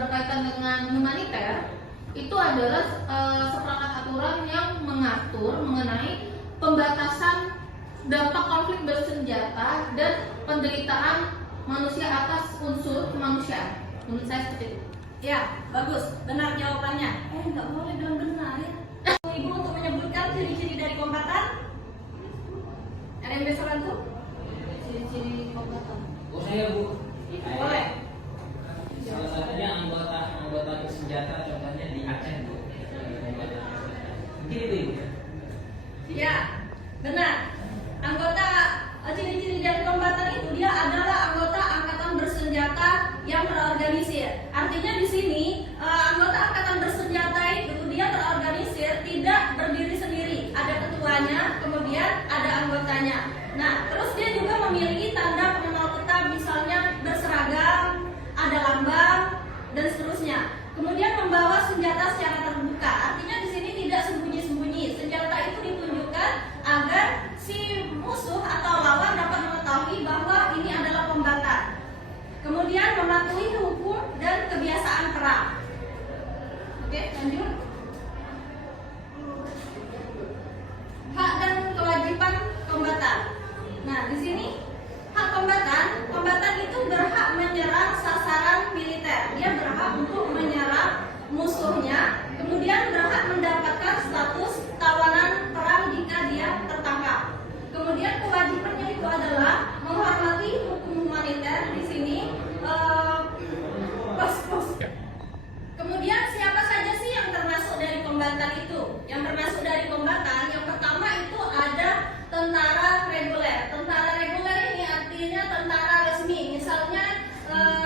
berkaitan dengan humaniter itu adalah seperangkat aturan yang mengatur mengenai pembatasan dampak konflik bersenjata dan penderitaan manusia atas unsur kemanusiaan. Menurut saya seperti itu. Ya, bagus, benar jawabannya. Nggak boleh bilang benar ya. Ibu untuk menyebutkan ciri-ciri dari kombatan. Ada yang bisa bantu? Ciri-ciri kombatan. Oh saya Bu. Boleh. Salah satunya anggota bersenjata, contohnya di Aceh Bu. Mungkin itu Ibu. Ya, benar. Anggota ciri-ciri dari kombatan itu dia adalah anggota angkatan bersenjata yang terorganisir. Artinya di sini anggota angkatan bersenjata itu dia terorganisir, tidak berdiri sendiri. Ada ketuanya, kemudian ada anggotanya. Nah, terus dia juga memiliki tanda pengenal tetap, misalnya berseragam, ada lambang dan seterusnya. Kemudian membawa senjata secara terbuka. Artinya di sini tidak sembunyi-sembunyi. Senjata itu ditunjukkan agar si musuh atau lawan dapat mengetahui bahwa ini adalah kombatan. Kemudian mematuhi hukum dan kebiasaan perang. Oke, lanjut. Hak dan kewajiban kombatan. Nah, di sini hak kombatan itu berhak menyerang sasaran militer. Dia berhak untuk menyerang musuhnya, kemudian berhak mendapatkan status tawanan perang jika dia tertangkap. Kemudian kewajibannya itu adalah menghormati hukum humaniter di sini. Kemudian siapa saja sih yang termasuk dari kombatan itu? Yang termasuk dari kombatan, yang pertama itu ada tentara reguler. Tentara reguler ini artinya tentara resmi, misalnya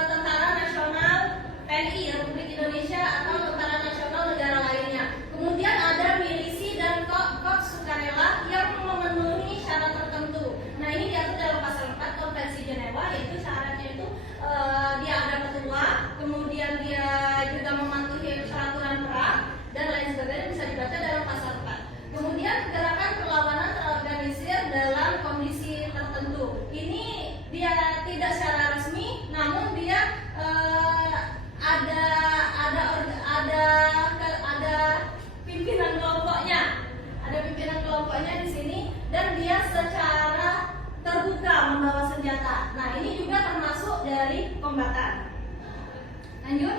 tentara nasional TNI Republik Indonesia atau tentara nasional negara lainnya. Kemudian ada milisi dan korps sukarela yang memenuhi syarat tertentu. Nah, ini diatur dalam pasal 4 Konvensi Jenewa, yaitu syaratnya itu dia ada ketua, kemudian dia juga mematuhi peraturan perang dan lain sebagainya, bisa dibaca dalam pasal 4. Kemudian gerakan perlawanan terorganisir dalam kondisi tertentu. Ini dia tidak secara resmi, namun dia ada pimpinan kelompoknya. Ada pimpinan kelompoknya di sini dan dia secara terbuka membawa senjata. Nah, ini juga termasuk dari kombatan. Lanjut.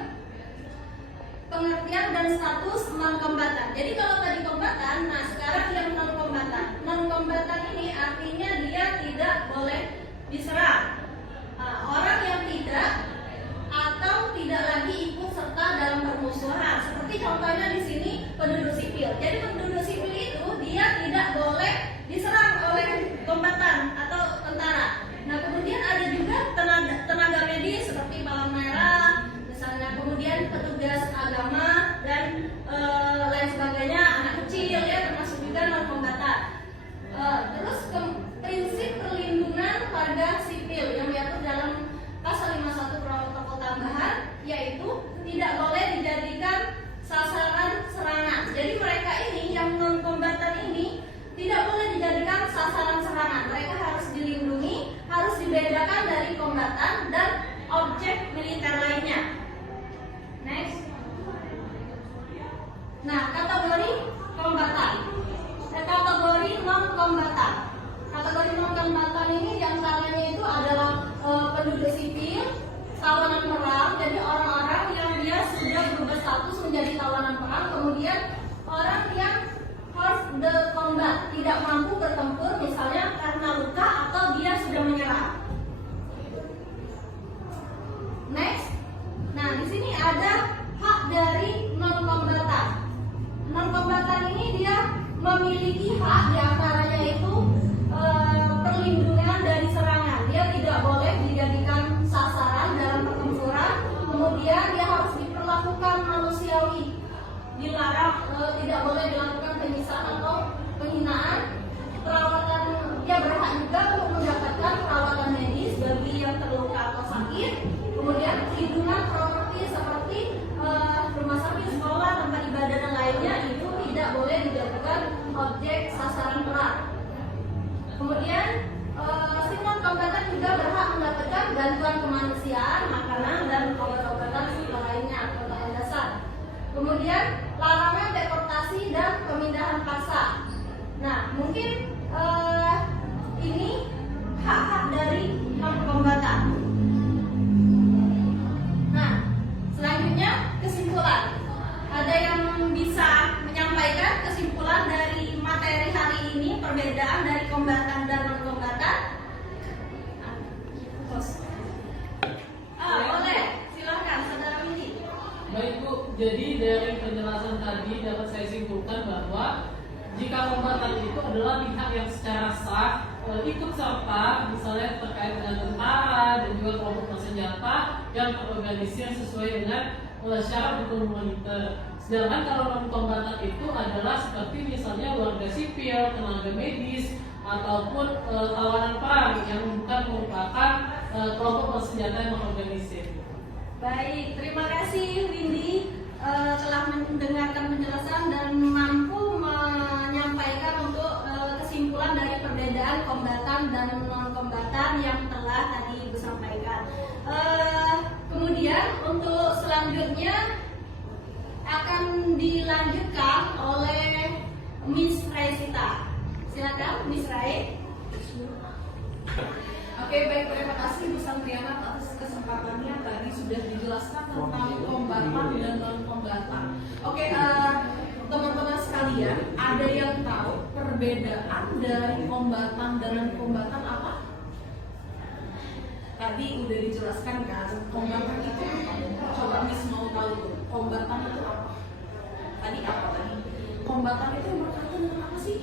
Pengertian dan status non-kombatan. Jadi kalau tadi kombatan, nah sekarang yang non-kombatan. Non-kombatan ini artinya dia tidak boleh diserang. Orang yang tidak atau tidak lagi ikut serta dalam permusuhan. Seperti contohnya di sini penduduk sipil. Jadi penduduk sipil itu dia tidak boleh diserang oleh kombatan atau tentara. Nah, kemudian ada juga tenaga medis seperti palang merah, misalnya, kemudian petugas agama dan tidak boleh dilakukan penyiksaan atau penghinaan. Perawatan, dia berhak juga untuk mendapatkan perawatan medis bagi yang terluka atau sakit. Kemudian perlindungan properti seperti rumah sakit, sekolah, tempat ibadah dan lainnya itu tidak boleh dijadikan objek sasaran perang. Kemudian si non-kombatan juga berhak mendapatkan bantuan kemanusiaan, makanan dan obat-obatan serta lainnya kebutuhan dasar. Kemudian larangan deportasi dan pemindahan paksa. Nah, mungkin ini hak-hak dari non-kombatan. Nah, selanjutnya kesimpulan. Ada yang bisa menyampaikan kesimpulan dari materi hari ini, perbedaan dari kombatan dan non-kombatan? Boleh, silahkan saudara Windy. Baik Bu, jadi dari penjelasan tadi dapat saya simpulkan bahwa jika kombatan itu adalah pihak yang secara sah ikut serta misalnya terkait dengan tentara dan juga kelompok bersenjata yang terorganisir sesuai dengan syarat hukum humaniter. Sedangkan kalau non kombatan itu adalah seperti misalnya warga sipil, tenaga medis ataupun tawanan perang yang bukan merupakan kelompok bersenjata yang terorganisir. Baik, terima kasih Windy telah mendengarkan penjelasan dan mampu menyampaikan untuk kesimpulan dari perbedaan kombatan dan non-kombatan yang telah tadi Ibu sampaikan. Kemudian untuk selanjutnya akan dilanjutkan oleh Miss Raisita. Silakan Miss Rai. Oke, baik, terima kasih Bu Santriana atas kesempatannya. Tadi sudah dijelaskan tentang kombatan dan non-kombatan. Oke, teman-teman sekalian, ada yang tahu perbedaan dari kombatan dan non-kombatan apa? Tadi udah dijelaskan kan, kombatan itu apa? Coba Miss mau tahu tuh, kombatan itu apa? Tadi apa tadi? Kombatan itu yang berkaitan dengan apa sih?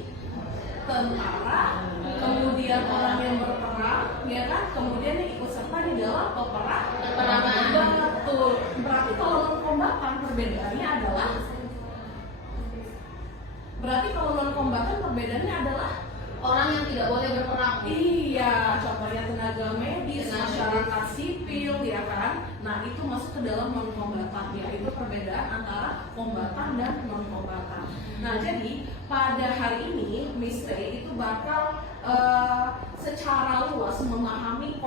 Tentara, kemudian orang yang berperang, ya kan? Kemudian yang ikut serta di dalam peperangan. Betul. Berarti kalau non-kombatan perbedaannya adalah orang yang tidak boleh berperang. Iya, contohnya tenaga medis, masyarakat sipil, ya kan? Nah, itu masuk ke dalam non-kombatan, yaitu perbedaan antara kombatan dan non-kombatan. Nah, jadi pada hari ini Miss Ray itu bakal secara luas memahami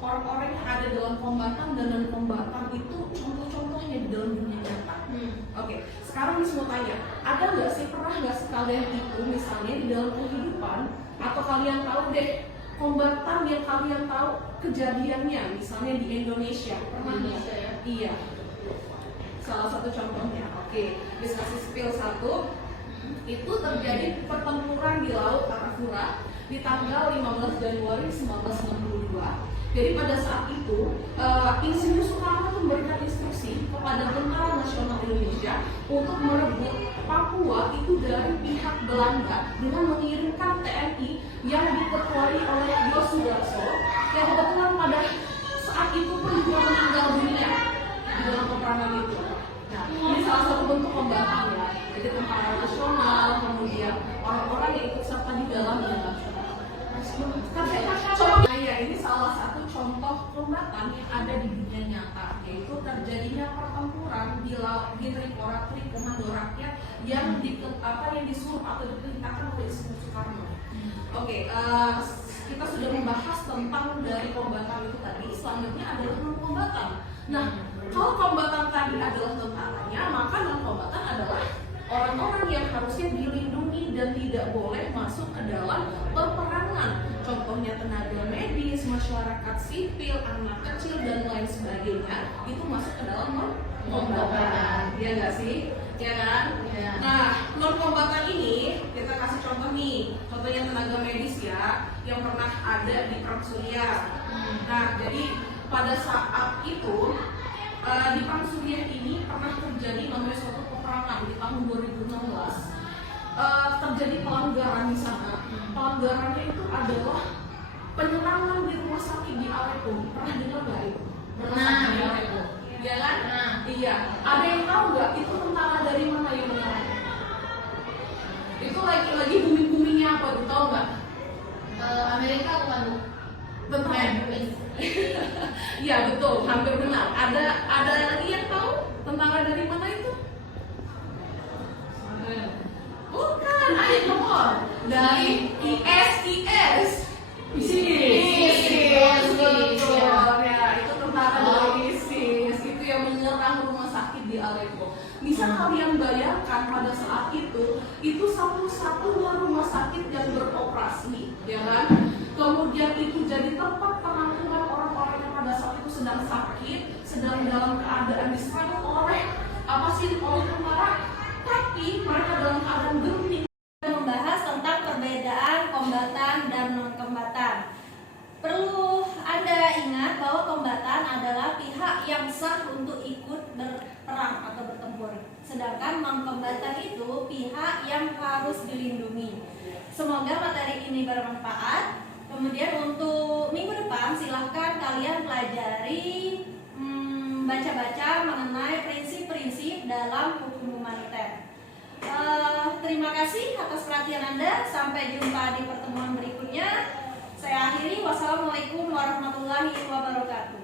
orang-orang yang ada dalam kombatan dan non-kombatan itu contoh-contohnya di dalam dunia nyata. Oke, sekarang Miss mau tanya, ada nggak sih, pernah nggak sih kalian itu misalnya di dalam kehidupan atau kalian tahu deh kombatan yang kalian tahu kejadiannya, misalnya di Indonesia, pernah nggak? Ya? Iya, salah satu contohnya. Oke, Miss kasih spill satu. Itu terjadi pertempuran di Laut Arafura di tanggal 15 Januari 1962. Jadi pada saat itu Insinyur Soekarno memberikan instruksi kepada Tentara Nasional Indonesia untuk merebut Papua itu dari pihak Belanda dengan mengirimkan TNI yang diketuai oleh Yosudarso yang kebetulan pada saat itu pun juga meninggal dunia di dalam peperangan itu. Nah, ini salah satu bentuk pembahasannya. Jadi tentara nasional, kemudian orang-orang yang ikut serta di dalamnya. Nah, ya, ini salah satu contoh kombatan yang ada di dunia nyata, yaitu terjadinya pertempuran di Tripura Komando Rakyat yang disuruh atau diperintahkan oleh Insinyur Soekarno. Oke, kita sudah membahas tentang dari kombatan itu tadi. Selanjutnya adalah non-kombatan. Nah, kalau kombatan tadi adalah tentaranya, maka non-kombatan adalah orang-orang yang harusnya dilindungi dan tidak boleh masuk ke dalam peperangan. Contohnya tenaga medis, masyarakat sipil, anak kecil, dan lain sebagainya. Itu masuk ke dalam non-kombatan. Ya nggak sih? Ya kan? Ya. Nah, non-kombatan ini kita kasih contoh nih. Contohnya tenaga medis ya, yang pernah ada di Perang Suriah. Nah, jadi pada saat itu di Perang Suriah ini pernah terjadi namanya suatu peperangan di tahun 2016. Terjadi pelanggaran di sana. Pelanggarannya itu adalah penyerangan di rumah sakit di Aleppo. Pernah dengar nggak itu? Pernah. Di Aleppo. Ya kan? Pernah. Iya. Ada yang tahu nggak itu tentara dari mana yang menyerang? Itu lagi booming-boomingnya apa tuh, tahu nggak? Amerika bukan Bu? Tentara. Iya betul, hampir benar. Ada lagi yang tahu tentara dari mana itu? Bukan, ayo nomor dari ISIS. ISIS, betul. Ya, itu tentara dari ISIS. Itu yang menyerang rumah sakit di Aleppo. Bisa kalian bayangkan pada saat itu satu-satunya rumah sakit yang beroperasi, ya kan? Kemudian itu jadi tempat penampungan orang-orang yang pada saat itu sedang sakit, sedang dalam keadaan diserang oleh tentara, tapi mereka dalam keadaan genting. Membahas tentang perbedaan kombatan dan non-kombatan. Perlu Anda ingat bahwa kombatan adalah pihak yang sah untuk ikut berperang atau bertempur. Sedangkan non-kombatan itu pihak yang harus dilindungi. Semoga materi ini bermanfaat. Kemudian untuk minggu depan silahkan kalian pelajari baca-baca mengenai prinsip-prinsip dalam hukum humaniter. Terima kasih atas perhatian Anda. Sampai jumpa di pertemuan berikutnya. Saya akhiri. Wassalamualaikum warahmatullahi wabarakatuh.